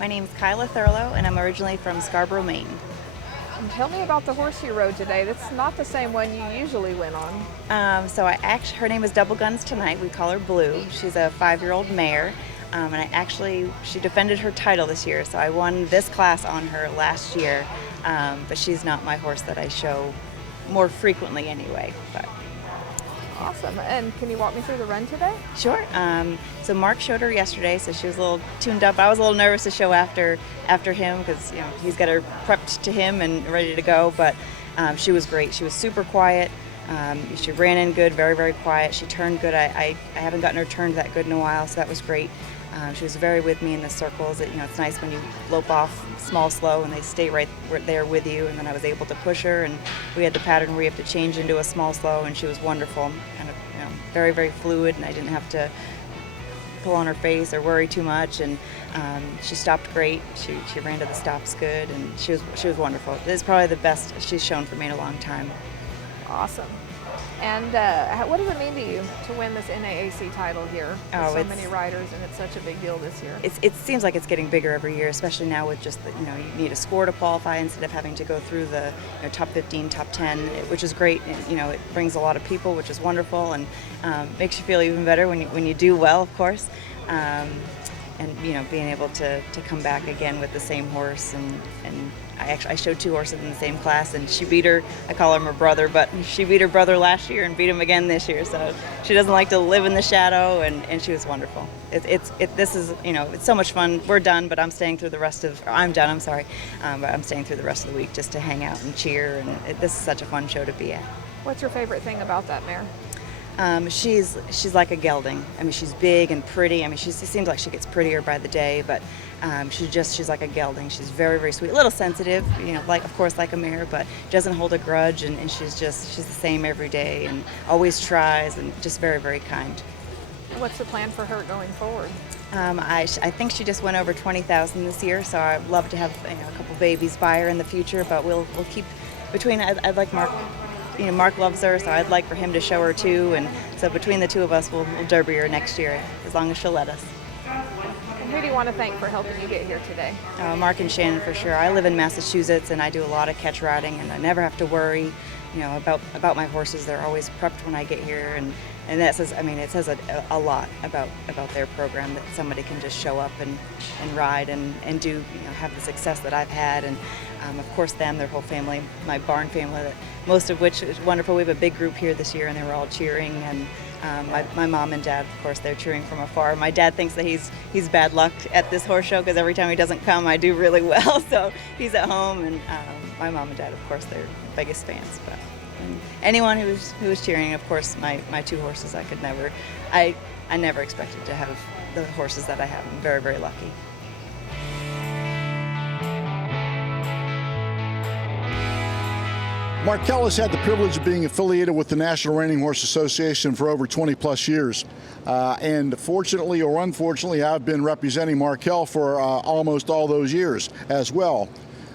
My name's Kyla Thurlow, and I'm originally from Scarborough, Maine. And tell me about the horse you rode today. That's not the same one you usually win on. Her name is Double Guns tonight. We call her Blue. She's a 5-year-old mare, she defended her title this year. So I won this class on her last year, but she's not my horse that I show more frequently anyway. But Awesome. And can you walk me through the run today? sure. So Mark showed her yesterday, so she was a little tuned up. I was a little nervous to show after him because he's got her prepped to him and ready to go. But she was great. She was super quiet. She ran in good, very, very quiet. She turned good. I haven't gotten her turned that good in a while, so that was great. She was very with me in the circles. It's nice when you lope off small, slow, and they stay right there with you. And then I was able to push her, and we had the pattern where you have to change into a small, slow, and she was wonderful. Kind of, very, very fluid, and I didn't have to pull on her face or worry too much. And she stopped great. She ran to the stops good, and she was wonderful. This is probably the best she's shown for me in a long time. Awesome. And what does it mean to you to win this NAAC title here? With so many riders, and it's such a big deal this year. It seems like it's getting bigger every year, especially now with just the, you need a score to qualify instead of having to go through the top 15, top 10, which is great. And, it brings a lot of people, which is wonderful, and makes you feel even better when you do well, of course. And being able to come back again with the same horse, and I showed 2 horses in the same class, and she beat her. I call her my brother, but she beat her brother last year and beat him again this year. So she doesn't like to live in the shadow, and she was wonderful. This is it's so much fun. We're done, but I'm staying through the rest of. I'm done. I'm sorry, but I'm staying through the rest of the week just to hang out and cheer. And this is such a fun show to be at. What's your favorite thing about that mare? She's like a gelding. She's big and pretty. She seems like she gets prettier by the day, but she's like a gelding. She's very, very sweet, a little sensitive, of course like a mare, but doesn't hold a grudge, and she's the same every day and always tries, and just very, very kind. What's the plan for her going forward? I think she just went over 20,000 this year, so I'd love to have a couple babies by her in the future, but we'll keep between. I'd like Mark. Mark loves her, so I'd like for him to show her too, and so between the two of us, we'll derby her next year, as long as she'll let us. And who do you want to thank for helping you get here today? Mark and Shannon for sure. I live in Massachusetts, and I do a lot of catch riding, and I never have to worry, about my horses. They're always prepped when I get here, and that says, it says a lot about their program, that somebody can just show up and ride and do, have the success that I've had, and of course them, their whole family, my barn family, most of which is wonderful. We have a big group here this year, and they were all cheering, and my mom and dad, of course, they're cheering from afar. My dad thinks that he's bad luck at this horse show because every time he doesn't come, I do really well. So he's at home, and my mom and dad, of course, they're biggest fans. But anyone who was cheering, of course, my 2 horses, I never expected to have the horses that I have. I'm very, very lucky. Markel has had the privilege of being affiliated with the National Reining Horse Association for over 20 plus years. And fortunately or unfortunately, I've been representing Markel for almost all those years as well.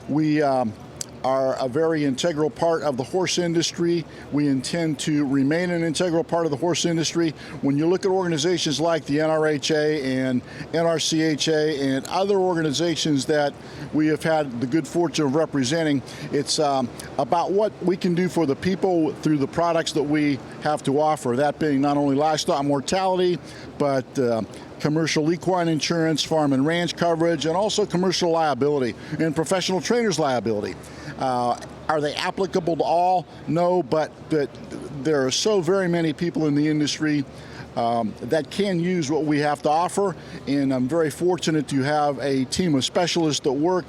We are a very integral part of the horse industry. We intend to remain an integral part of the horse industry. When you look at organizations like the NRHA and NRCHA and other organizations that we have had the good fortune of representing, it's about what we can do for the people through the products that we have to offer, that being not only livestock mortality, but commercial equine insurance, farm and ranch coverage, and also commercial liability and professional trainers liability. Are they applicable to all? No, but there are so very many people in the industry that can use what we have to offer, and I'm very fortunate to have a team of specialists that work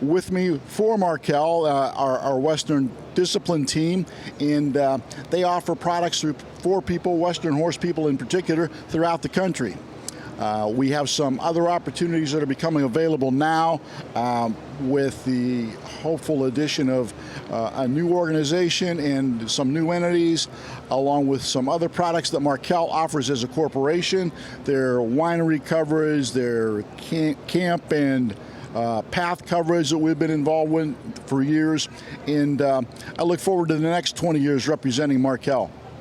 with me for Markel, our Western discipline team, and they offer products for people, Western horse people in particular, throughout the country. We have some other opportunities that are becoming available now with the hopeful addition of a new organization and some new entities, along with some other products that Markel offers as a corporation. Their winery coverage, their camp and path coverage that we've been involved with for years. And I look forward to the next 20 years representing Markel.